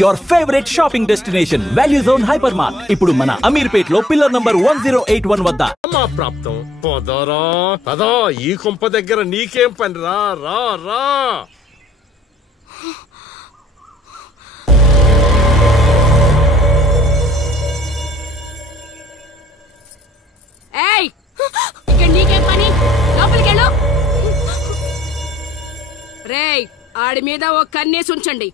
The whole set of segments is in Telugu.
your favorite shopping destination, Value Zone Hypermart. ఇప్పుడు మన అమీర్పేట్ లో పిల్లర్ నంబర్ 1081 వద్ద. మా ప్రాప్తం పోదారా అదా ఈ కొంప దగ్గర నీకేం పని రా రా రా. ఏయ్ ఇక్కడ నీకేం పని? లోపలికెళ్ళు. రేయ్ ఆడి మీద ఓ కన్నేసి ఉంచండి.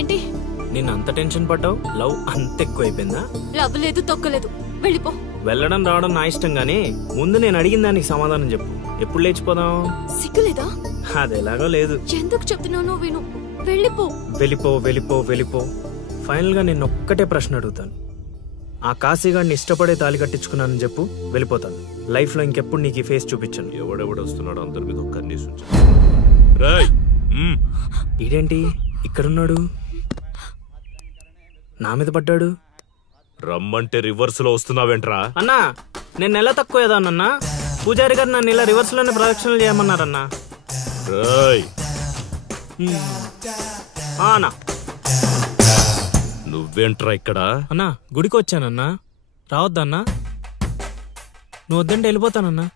ఏంటి నేను అంత టెన్షన్ పడ్డావు? లవ్ అంత ఎక్కువైపోయిందా? లవ్ లేదు తొక్కలేదు, వెళ్ళిపో. వెళ్ళడం రావడం నా ఇష్టం గానీ ముందు నేను అడిగిన దానికి సమాధానం చెప్పు. ఎప్పుడు లేచిపోదాం? సిగ్గులేదా? అది ఎలాగో లేదు. ఎందుకు చెప్తున్నానో విను. వెళ్ళిపో. వెళ్ళిపో వెళ్ళిపో వెళ్ళిపో. ఫైనల్ గా నేను ఒక్కటే ప్రశ్న అడుగుతాను. ఆ కాశీగాడిని ఇష్టపడే తాలి కట్టించుకున్నానని చెప్పు, వెళ్ళిపోతాను. లైఫ్ లో ఇంకెప్పుడు నీకు ఈ ఫేస్ చూపించాను. ఎవడెవడొస్తున్నాడు అందరి మీద కన్నీసు. ఇదేంటి ఇక్కడున్నాడు? నా మీద పడ్డాడు. రమ్మంటే రివర్స్ లో వస్తున్నావేంట్రా? అన్నా నేను నెల తక్కువ ఏదానన్నా. పూజారి గారు నన్ను ఇలా రివర్స్ లోనే ప్రదక్షిణలు చేయమన్నారన్నా. అన్నా నువ్వేంట్రా ఇక్కడ? అన్నా గుడికి వచ్చానన్నా, రావద్దన్నా. నువ్వు వద్దంటే వెళ్ళిపోతానన్నా.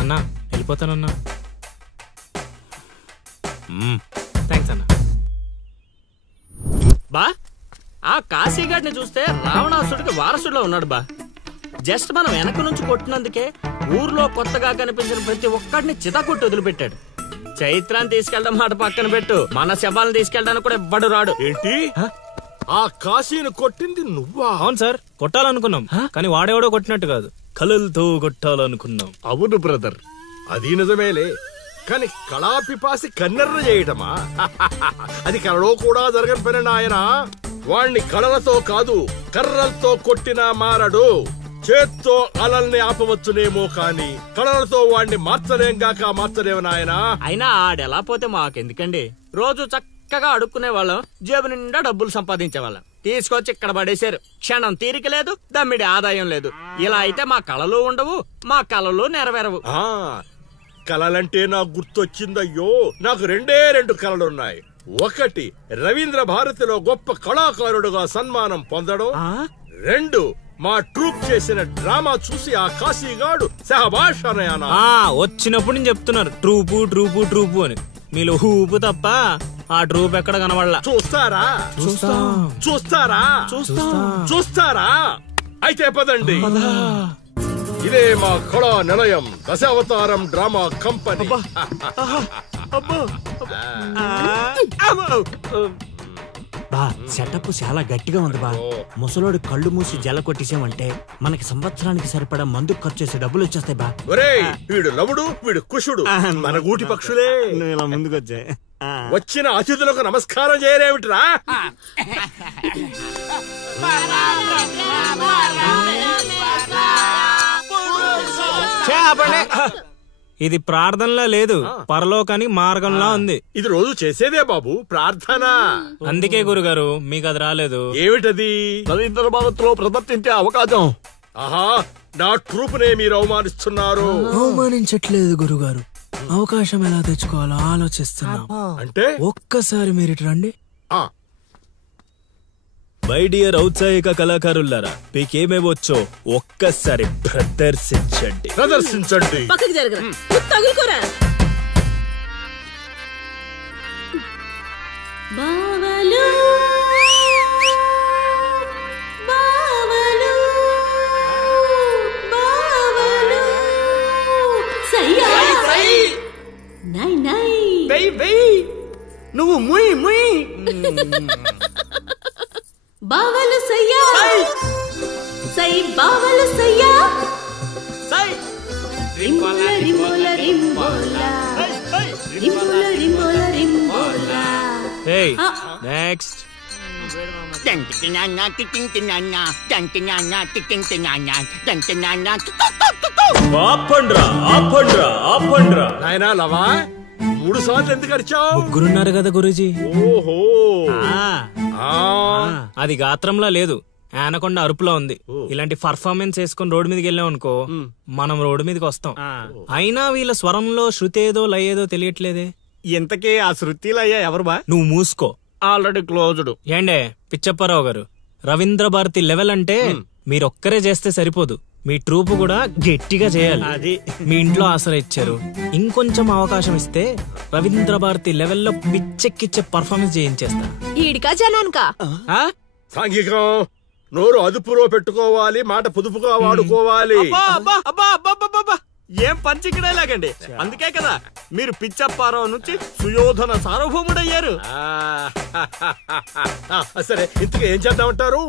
అన్నా వెళ్ళిపోతానన్నా. థ్యాంక్స్ అన్నా. బా ఆ కాశీగాడిని చూస్తే రావణాసుడికి వారసుడిలో ఉన్నాడు బా. జస్ట్ మనం వెనక నుంచి కొట్టినందుకే ఊర్లో కొత్తగా కనిపించిన ప్రతి ఒక్కడిని చితకొట్టి వదిలిపెట్టాడు. చైత్రాన్ని తీసుకెళ్ళడం మాట పక్కన పెట్టు, మన శవాలను తీసుకెళ్ళడానికి కూడా ఎవ్వడు రాడు. ఏంటి ఆ కాశీని కొట్టింది నువ్వా? అవును సార్, కొట్టాలనుకున్నాం కానీ వాడేవాడో కొట్టినట్టు కాదు, కలలతో కొట్టాలనుకున్నాం. అవును బ్రదర్, అది నిజమేలే. కానీ కళాపిపాసి కన్నెర్ర చేయటమా? అది కళలో కూడా జరగని పని నాయన. వాణ్ణి కళలతో కాదు కర్రలతో కొట్టినా మారడు. చేత్తో అలల్ని ఆపవచ్చునేమో కాని కళలతో వాణ్ణి మార్చలేము నాయన. అయినా ఆడెలా పోతే మాకెందుకండి? రోజు చక్కగా అడుక్కునే వాళ్ళం, జేబు నిండా డబ్బులు సంపాదించే వాళ్ళం. తీసుకొచ్చి ఇక్కడ పడేశారు. క్షణం తీరిక లేదు, దమ్మిడి ఆదాయం లేదు. ఇలా అయితే మా కళలు ఉండవు, మా కళలు నెరవేరవు. కళలంటే నాకు గుర్తొచ్చిందయ్యో, నాకు రెండు కళలున్నాయి. ఒకటి రవీంద్ర భారతిలో గొప్ప కళాకారుడుగా సన్మానం పొందడం. 2 మా ట్రూప్ చేసిన డ్రామా చూసి ఆ కాశీగాడు సహబాష్ అనయానా. వచ్చినప్పుడు నేను చెప్తున్నారు ట్రూపు ట్రూపు ట్రూపు అని. మీలో ఊపు తప్ప ఆ ట్రూప్ ఎక్కడ కనబడలా. చూస్తారా అయితే పదండి. ఇదే మా కళా నిలయం, దశావతారం డ్రామా కంపెనీ. బా సెటప్ చాలా గట్టిగా ఉంది బా. ముసలోడు కళ్ళు మూసి జల కొట్టేసామంటే మనకి సంవత్సరానికి సరిపడా మందు ఖర్చు చేసే డబ్బులు వచ్చేస్తాయి బా. వీడు లవుడు, వీడు కుషుడు, మన గూటి పక్షులే. ఇలా ముందుకొచ్చా వచ్చిన అతిథులకు నమస్కారం చేయలేమిట్రా? ఇది ప్రార్థనలా లేదు, పరలోకానికి మార్గంలా ఉంది. ఇది రోజు చేసేదే బాబు ప్రార్థన. అందుకే గురుగారు మీకు అది రాలేదు. ఏమిటది? రవీంద్ర భారతిలో ప్రదర్శించే అవకాశం. ఆహా, నా ట్రూప్ నే మీరు అవమానిస్తున్నారు. అవమానించట్లేదు గురుగారు, అవకాశం ఎలా తెచ్చుకోవాలో ఆలోచిస్తున్నాం. అంటే ఒక్కసారి మీరు ఇటు రండి. మై డియర్ ఔత్సాహిక కళాకారులారా, మీకేమేవచ్చో ఒక్కసారి ప్రదర్శించండి. పక్కకి జరగరా, తగులుకోరా. బావలు బావలు బావలు సయ్యా నై నై వెయ్ నువ్వు ముయ్ ముయ్. బావలు సయ్యా సై బావలు సయ్యా సై రింబోల రింబోల రింబోల రింబోల రింబోల రింబోల. హే నెక్స్ట్. నాయనా లవా 3 సార్లు ఎందుకు అరిచావు? ముగ్గురున్నారు కదా గురూజీ. ఓహో అది గాత్రంలో లేదు, ఆనకొండ అరుపులో ఉంది. ఇలాంటి పర్ఫార్మెన్స్ వేసుకుని రోడ్డు మీదకి వెళ్ళాం అనుకో, మనం రోడ్డు మీదకి వస్తాం. అయినా వీళ్ళ స్వరంలో శృతి ఏదో లయ ఏదో తెలియట్లేదే. ఇంతకీ ఆ శృతిలో అయ్యా ఎవరు బా? నువ్వు మూసుకో, ఆల్రెడీ క్లోజ్డ్. ఏండే పిచ్చప్పారావు గారు, రవీంద్ర భారతి లెవెల్ అంటే మీరొక్కరే చేస్తే సరిపోదు, మీ ట్రూప్ కూడా గట్టిగా చేయాలి. అది మీ ఇంట్లో ఆసరా ఇచ్చారు, ఇంకొంచెం అవకాశం ఇస్తే రవీంద్ర భారతి లెవెల్లో పిచ్చెక్కిచ్చే పర్ఫార్మెన్స్ చేయించేస్తా. ఈడికా జనానికా? సాంఘికం నోరు అదుపులో పెట్టుకోవాలి, మాట పొదుపుగా వాడుకోవాలి. ఏం పంచికడే లాగండి. అందుకే కదా మీరు పిచ్చప్పారావు నుంచి సుయోధన సార్వభౌముడయ్యారు. సరే ఇంతకీ ఏం చేద్దామంటారు?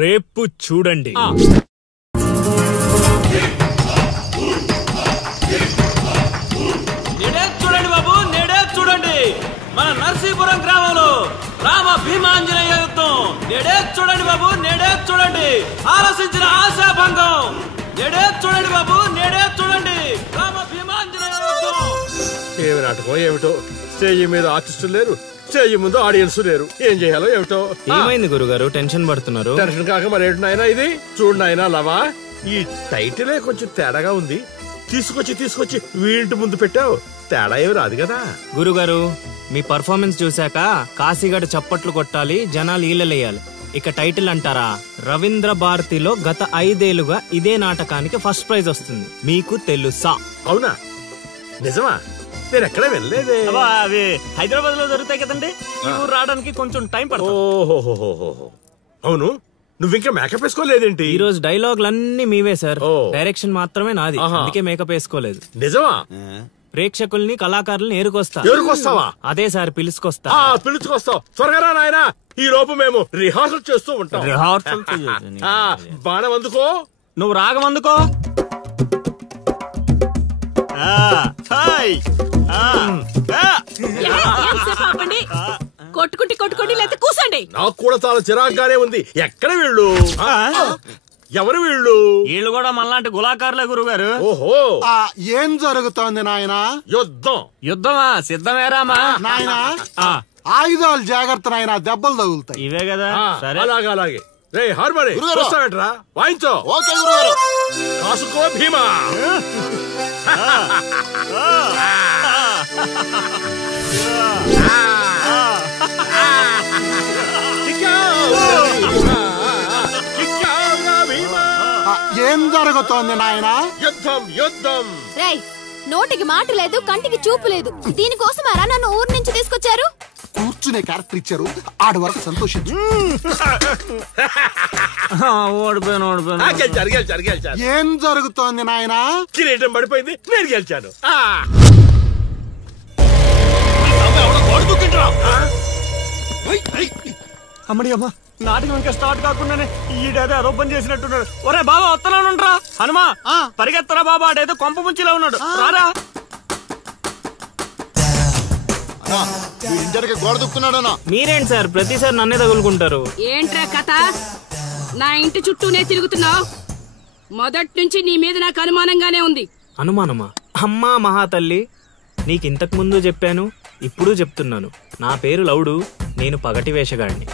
రేపు చూడండి. నేడే చూడండి బాబు, నేడే చూడండి. మన నర్సీపురం గ్రామంలో రామ భీమాంజనేయ యుద్ధం. నేడే చూడండి బాబు, నేడే చూడండి. ఆలోచించిన ఆశాభంగం. నేడే చూడండి బాబు, నేడే చూడండి. రామ భీమాంజనేయ యుద్ధం. ఏమి నాటకం ఏమిటో, స్టేజ్ మీద ఆర్టిస్టులు లేరు, స్టేజ్ ముందు ఆడియన్స్ లేరు, ఏం చేయాలో ఏమిటో. ఏమైంది గురుగారు, టెన్షన్ పడుతున్నారు? టెన్షన్ కాక మరేంటి నాయనా ఇది? చూడు నాయనా లవా, ఈ టైటిలే కొంచెం తేడాగా ఉంది. తీసుకొచ్చి వీంటి ముందు పెట్టావు, తేడా ఏమి రాదు కదా. గురుగారు, మీ పర్ఫార్మెన్స్ చూశాక కాశీగఢ్ చప్పట్లు కొట్టాలి, జనాలు ఈలలేయాలి. ఇక టైటిల్ అంటారా, రవీంద్ర భారతిలో గత 5 ఏళ్లుగా ఇదే నాటకానికి ఫస్ట్ ప్రైజ్ వస్తుంది. మీకు తెలుసా? అవునా? నిజమా? నేను ఎక్కడ వెళ్ళలేదే. అవి హైదరాబాద్ లో జరుగుతాయి కదండి, ఈ ఊరు రావడానికి కొంచెం టైం పడుతుంది. ఓహో అవును, నువ్వింకా మేకప్ వేసుకోలేదేంటి? ఈ రోజు డైలాగులన్నీ మీవే సార్, డైరెక్షన్ మాత్రమే నాది, అందుకే మేకప్ వేసుకోలేదు. నిజమా? ప్రేక్షకుల్ని కళాకారుల్ని ఏరుకొస్తావా? అదే సార్, పిలుచుకొస్తా. పిలుచుకొస్తావు, త్వరగా రా నాయనా. ఈ లోపు మేము రిహార్సల్ చేస్తూ ఉంటాం. రిహార్సల్ బాణం అందుకో, నువ్వు రాగం అందుకో. కొట్టుకుంటే లేకపోతే కూసండి. నాకు కూడా చాలా చిరాగ్గానే ఉంది. ఎక్కడ వీళ్ళు? ఎవరు వీళ్ళు? వీళ్ళు కూడా మనలాంటి గులాకారులే గురుగారు. ఓహో, ఏం జరుగుతోంది నాయనా? యుద్ధమా? సిద్ధమేరామా నాయనా? ఆయుధాలు జాగ్రత్త నాయనా, దెబ్బలు తగులుతాయి. ఇవే కదా. సరే అలాగే. రే హార్మోని వస్తావేంట్రా? వాయించో. ఓకే గురుగారు. కాసుకో భీమా. ఏం జరుగుతోంది నాయనా? యుద్ధం. రేయ్, నోటికి మాట లేదు, కంటికి చూపు లేదు. దీనికోసమారా నన్ను ఊరు నుంచి తీసుకొచ్చారు? కూర్చునే క్యారెక్టర్ ఇచ్చారు, ఆడి వరకు సంతోషించు. గెలిచారు. ఏం జరుగుతోంది నాయనా? కిరీటం పడిపోయింది, నేను గెలిచాను. అమ్మడి అమ్మ, నాటకం ఇంకా స్టార్ట్ కాకుండానే ఈడేదో అదోపం చేసినట్టున్నాడు. ఒరే బాబా, వస్తున్నానుండ్రా. హనుమా పరిగెత్తరా బాబా, ఆడేదో కొంప ముంచిలా ఉన్నాడు. రారా. గోడ దుక్కున్నాడనా? మీరేంటి సార్ ప్రతిసారి నన్నే తగులుకుంటారు? ఏంట్రా కథ? నా ఇంటి చుట్టూనే తిరుగుతున్నావు. మొదటి నుంచి నీ మీద నాకు అనుమానంగానే ఉంది. అనుమానమా? అమ్మా మహాతల్లి, నీకింతకు ముందు చెప్పాను, ఇప్పుడు చెప్తున్నాను. నా పేరు లౌడు, నేను పగటి వేషగాడిని.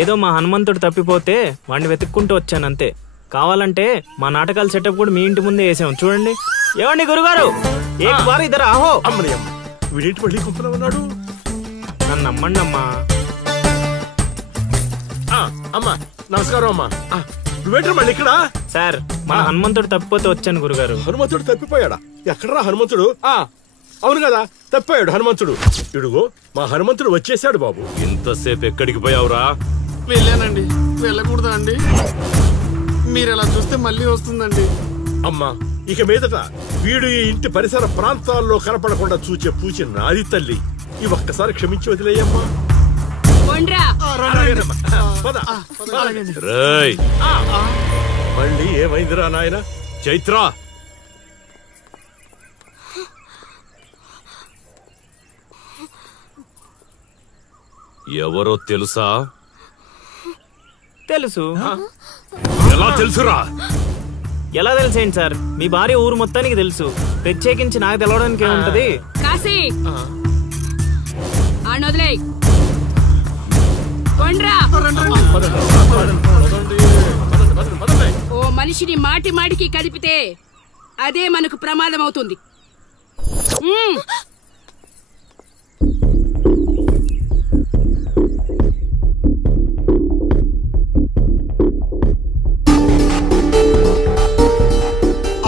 ఏదో మా హనుమంతుడు తప్పిపోతే వాడిని వెతుక్కుంటూ వచ్చానంతే. కావాలంటే మా నాటకాల సెటప్ కూడా మీ ఇంటి ముందే వేసాం, చూడండి. ఏమండి గురుగారు, ఇద్దరు ఆహో. అమ్మని అమ్మ, వీడేంటి మళ్ళీ కుంపలో ఉన్నాడు? నన్ను నమ్మండి అమ్మా. అమ్మా నమస్కారం అమ్మా. నువ్వేంటి మళ్ళీ ఇక్కడ? సార్, మన హనుమంతుడు తప్పిపోతే వచ్చాను గురుగారు. హనుమంతుడు తప్పిపోయాడా? ఎక్కడరా హనుమంతుడు? అవును కదా, తప్పిపోయాడు హనుమంతుడు. ఇడుగో మా హనుమంతుడు వచ్చేసాడు బాబు. ఇంతసేపు ఎక్కడికి పోయావురా? వెళ్ళానండి. వెళ్ళకూడదా అండి? మీరు ఎలా చూస్తే మళ్ళీ వస్తుందండి. అమ్మా, ఇక మీదట వీడు ఈ ఇంటి పరిసర ప్రాంతాల్లో కనపడకుండా చూచే పూచి నాది తల్లి. ఈ ఒక్కసారి క్షమించి వదిలేయమ్మా. మళ్ళీ ఏమైందిరా నాయన? చైత్ర, ఎవరో తెలుసా? తెలుసు. ఎలా తెలుసురా? ఎలా తెలిసేంటి సార్? మీ భార్య ఊరు మొత్తానికి తెలుసు, ప్రత్యేకించి నాకు తెలవడానికి ఏముంటది? కాశీ ఆడొదిలే కొండ్రా. ఓ మనిషిని మాటి మాటికి కదిపితే అదే మనకు ప్రమాదం అవుతుంది.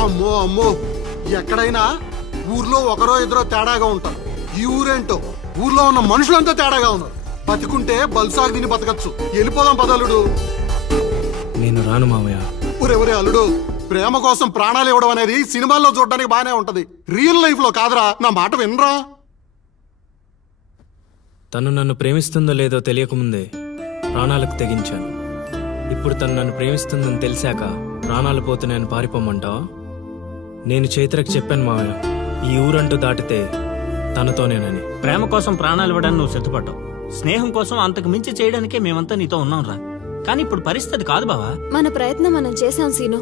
అమ్మో అమ్మో, ఎక్కడైనా ఊర్లో ఒకరో ఇద్దరో తేడాగా ఉంటారు. ఈ ఊరేంటో ఊర్లో ఉన్న మనుషులంతా తేడాగా ఉన్నారు. బతికుంటే బల్సాగు తిని బతకచ్చు. వెళ్ళిపోదాం పదలుడు. నేను రాను మామయ్య. ఒరే అల్లుడు, ప్రేమ కోసం ప్రాణాలు ఇవ్వడం అనేది సినిమాల్లో చూడడానికి బానే ఉంటది, రియల్ లైఫ్ లో కాదురా. నా మాట వినరా? తను నన్ను ప్రేమిస్తుందో లేదో తెలియకముందే ప్రాణాలకు తెగించాను. ఇప్పుడు తను నన్ను ప్రేమిస్తుందని తెలిసాక ప్రాణాలు పోతున్నాయని పారిపోమంటావా? నేను చైత్రకు చెప్పాను మామయ్య, ఈ ఊరంటూ దాటితే తనతోనేనని. ప్రేమ కోసం ప్రాణాలు ఇవ్వడానికి నువ్వు సిద్ధపడ్డావు. స్నేహం కోసం అంతకు మించి చేయడానికే మేమంతా నీతో ఉన్నాం రా. కానీ ఇప్పుడు పరిస్థితి కాదు బావా. మన ప్రయత్నం మనం చేశాం సీను.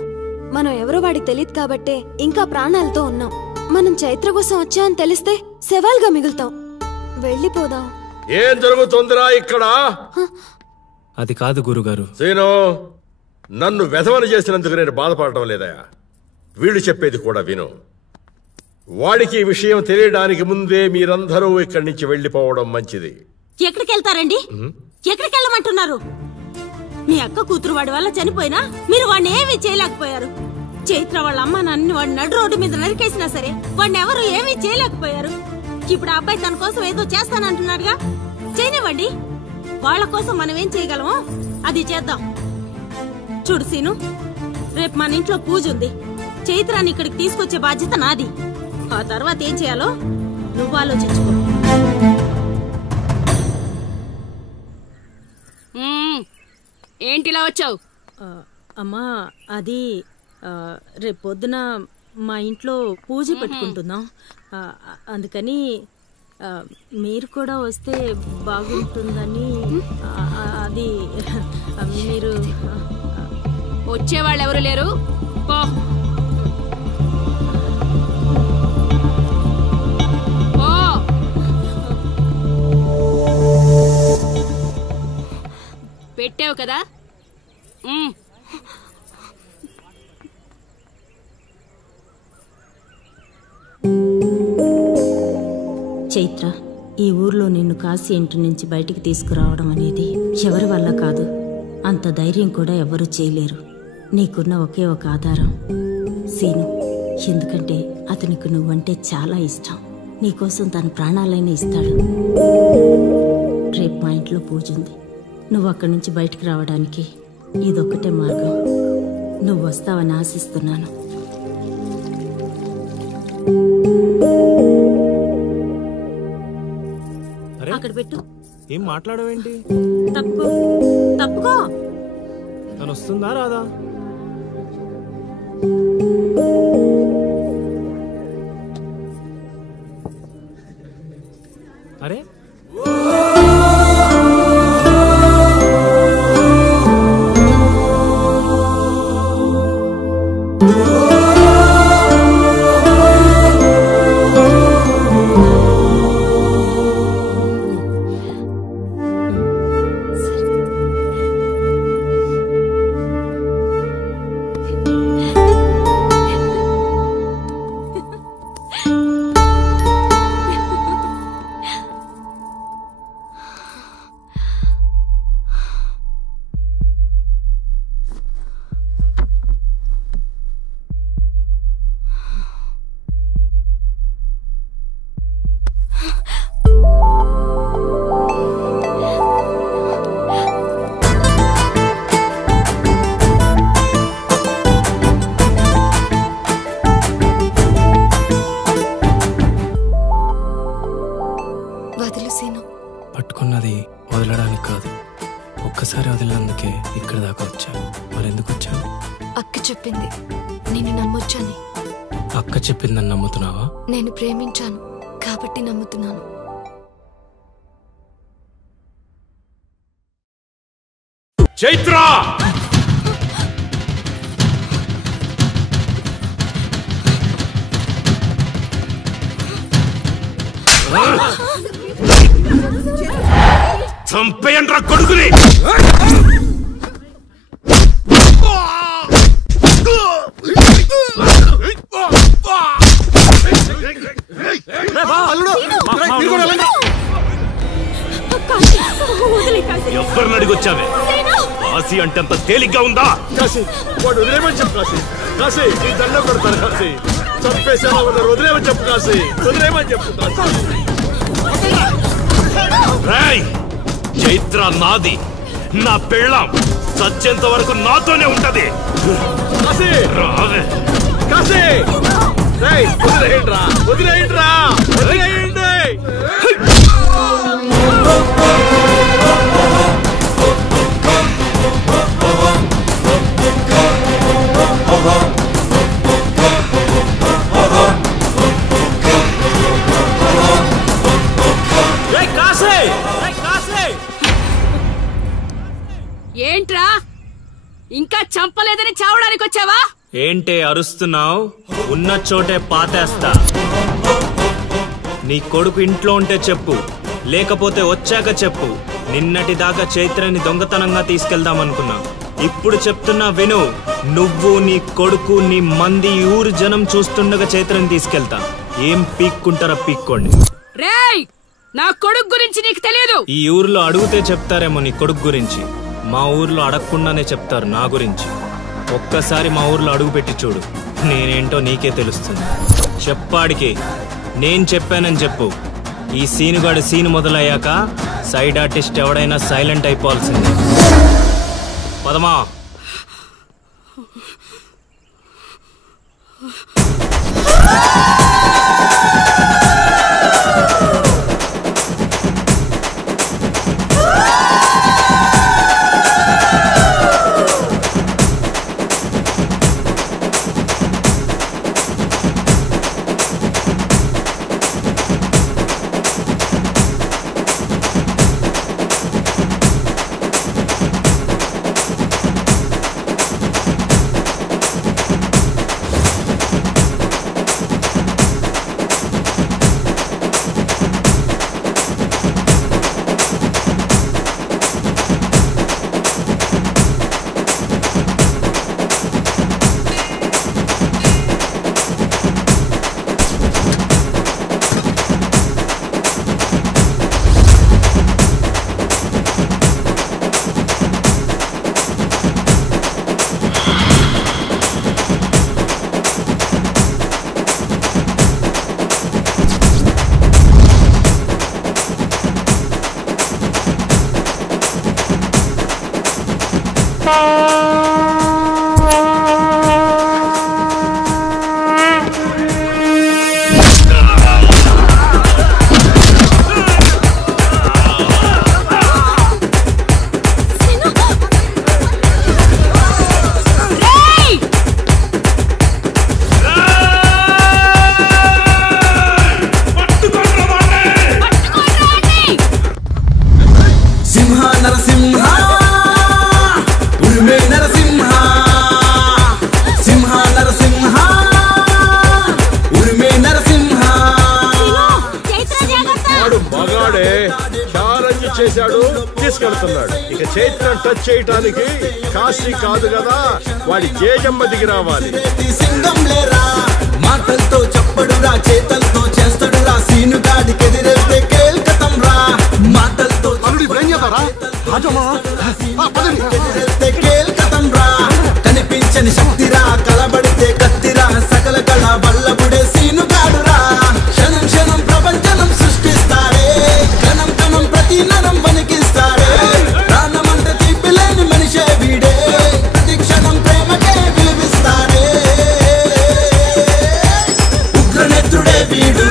మనం ఎవరో వాడికి తెలియదు కాబట్టే ఇంకా ప్రాణాలతో ఉన్నాం. మనం చైత్ర కోసం వచ్చామని తెలిస్తే శవాలుగా మిగులుతాం. వెళ్ళిపోదాం. ఏం జరుగుతుందిరా ఇక్కడ? అది కాదు గురుగారు. సీను, నన్ను వెధవని చేసినందుకు నేను బాధపడటం లేదయా. వీళ్ళు చెప్పేది కూడా విను. వాడికి ఈ విషయం తెలియడానికి ముందే మీరందరూ ఇక్కడి నుంచి వెళ్ళిపోవడం మంచిది. ఎక్కడికి వెళ్తారండి? ఎక్కడికి వెళ్ళమంటున్నారు? మీ అక్క కూతురు వాడి వల్ల చనిపోయినా మీరు వాడిని ఏమీ చేయలేకపోయారు. చైత్ర వాళ్ళ అమ్మ నాన్నని వాడిని నడు రోడ్డు మీద నరికేసినా సరే వాడిని ఎవరు ఏమీ చేయలేకపోయారు. ఇప్పుడు ఆ అబ్బాయి తన కోసం ఏదో చేస్తానంటున్నాడుగా, చేయనివ్వండి. వాళ్ళ కోసం మనం ఏం చేయగలమో అది చేద్దాం. చూడు సీను, రేపు మన ఇంట్లో పూజ ఉంది. చైత్రాన్ని ఇక్కడికి తీసుకొచ్చే బాధ్యత నాది. ఆ తర్వాత ఏం చేయాలో నువ్వు ఆలోచించుకో. ఏంటిలా వచ్చావు? అమ్మా, అది రేపు పొద్దున మా ఇంట్లో పూజ పెట్టుకుంటున్నాం. అందుకని మీరు కూడా వస్తే బాగుంటుందని. అది మీరు వచ్చేవాళ్ళు ఎవరు లేరు, పో. పెట్టావు కదా. చైత్ర, ఈ ఊర్లో నిన్ను కాశీ ఇంటి నుంచి బయటికి తీసుకురావడం అనేది ఎవరి వల్ల కాదు. అంత ధైర్యం కూడా ఎవరు చేయలేరు. నీకున్న ఒకే ఒక ఆధారం సీను. ఎందుకంటే అతనికి నువ్వంటే చాలా ఇష్టం. నీకోసం తన ప్రాణాలైనా ఇస్తాడు. రేపు మా ఇంట్లో పూజ ఉంది. నువ్వు అక్కడి నుంచి బయటికి రావడానికి ఇదొక్కటే మార్గం. నువ్వు వస్తావని ఆశిస్తున్నాను. అక్కడ పెట్టు. ఏం మాట్లాడవేంటి? తప్పుకో తప్పుకో. తను వస్తుందా రాదా? అరే పట్టుకున్నది వదలడానికి కాదు, ఒక్కసారి వదిలినందుకే ఇక్కడ దాకా వచ్చాను. మరెందుకు వచ్చాను? అక్క చెప్పింది, నేను నమ్మొచ్చని. అక్క చెప్పిందని నమ్ముతున్నావా? నేను ప్రేమించాను కాబట్టి నమ్ముతున్నాను. చైత్ర, చంపేయండ్రా కొడుకుని. ఎవరిని అడిగొచ్చావే? కాశీ అంటే అంత తేలిగ్గా ఉందా? కాశీ వాడు వదిలేమని చెప్పు. కాశీ కాశీ నీ దండం పెడతాను. కాశీ చంపేసేలా ఉన్నారు. వదిలేమని చెప్పు. కాశీ వదిలేమని చెప్పు. చైత్ర నాది, నా పెళ్ళాం. చచ్చేంత వరకు నాతోనే ఉంటది. కాశీ రావే. కాశీ వదిలేయండిరా, వదిలేయండిరా, వదిలేయండి. ఏంట్రా ఇంకా చంపలేదని చావడానికి వచ్చావా? ఏంటే అరుస్తున్నావు? ఉన్న చోటే పాతేస్తా. నీ కొడుకు ఇంట్లో ఉంటే చెప్పు, లేకపోతే వచ్చాక చెప్పు. నిన్నటి దాకా చైత్రని దొంగతనంగా తీసుకెళ్దామనుకున్నా. ఇప్పుడు చెప్తున్నా విను. నువ్వు, నీ కొడుకు, నీ మంది ఊరు జనం చూస్తుండగా చైత్రని తీసుకెళ్తా. ఏం పీక్కుంటారా పీక్కోండి. రేయ్, నా కొడుకు గురించి నీకు తెలియదు. ఈ ఊర్లో అడిగితే చెప్తారేమో నీ కొడుకు గురించి. మా ఊర్లో అడగకుండానే చెప్తారు నా గురించి. ఒక్కసారి మా ఊర్లో అడుగు పెట్టి చూడు, నేనేంటో నీకే తెలుస్తుంది. చెప్పాడికి నేను చెప్పానని చెప్పు. ఈ సీనుగాడి సీన్ మొదలయ్యాక సైడ్ ఆర్టిస్ట్ ఎవడైనా సైలెంట్ అయిపోవాల్సిందే. పదమా. తీసుకెళ్తున్నాడు. ఇక చైత్రం టచ్ చేయటానికి కాశీ కాదు కదా, వాడి జేజమ్మ దిగి రావాలి. మాటలతో చెప్పడురా, చేతలతో చేస్తాడురా. సీనుగాడికి ఎదిరేస్తే కేల్కతం రా. మాటలతో కేల్కతం రా. కనిపించని శక్తిరా, కలబడితే కత్తిరా. సకల కళ వల్లబుడే సీనుగాడురా. క్షణం క్షణం ప్రపంచనం సృష్టిస్తాడే. కణం కణం ప్రతి నరం వణికిస్తాడే. ప్రాణమంటే తీపిలేని మనిషే వీడే. ప్రతి క్షణం ప్రేమకే విలువిస్తాడే. ఉగ్రనేత్రుడే వీడు,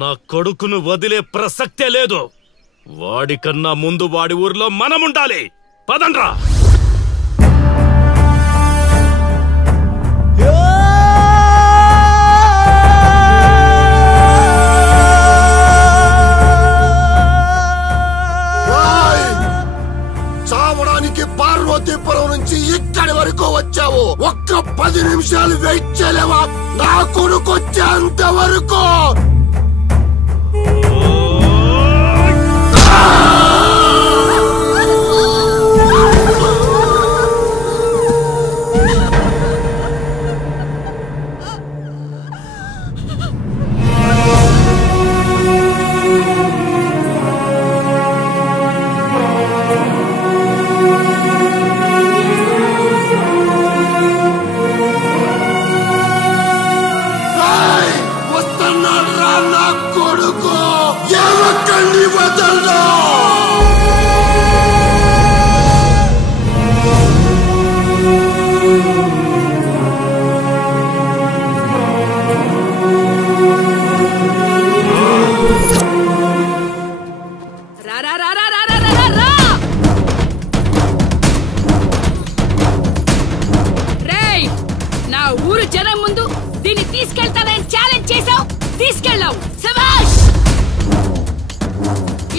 నా కొడుకును వదిలే ప్రసక్తే లేదు. వాడికన్నా ముందు వాడి ఊర్లో మనముండాలి. పదండ్రా. చావడానికి పార్వతీపురం నుంచి ఇక్కడి వరకు వచ్చావు. ఒక్క 10 నిమిషాలు వెయిట్ చేయలేవా? నా కొడుకు వచ్చేంత వరకు.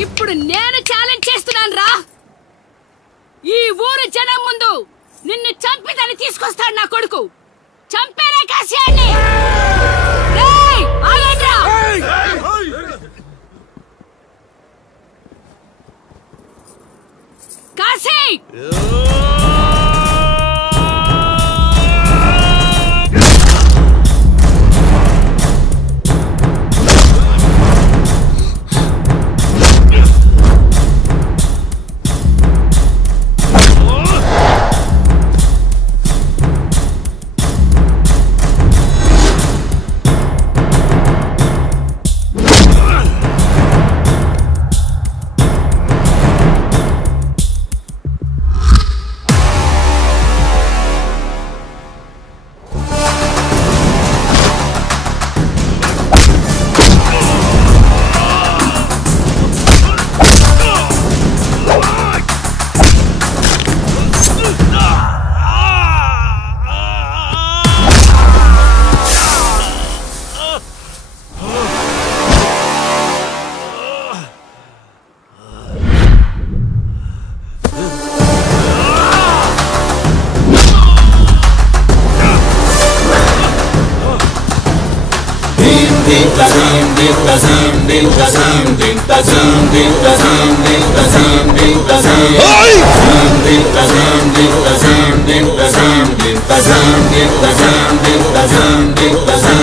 ఇప్పుడు నేను ఛాలెంజ్ చేస్తున్నాను రా. ఈ ఊరు జనం ముందు నిన్ను చంపిదని తీసుకొస్తాడు నా కొడుకు. చంపేరే కాశీయాన్ని. రేయ్ ఆగండ్రా. కాశీ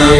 Hey!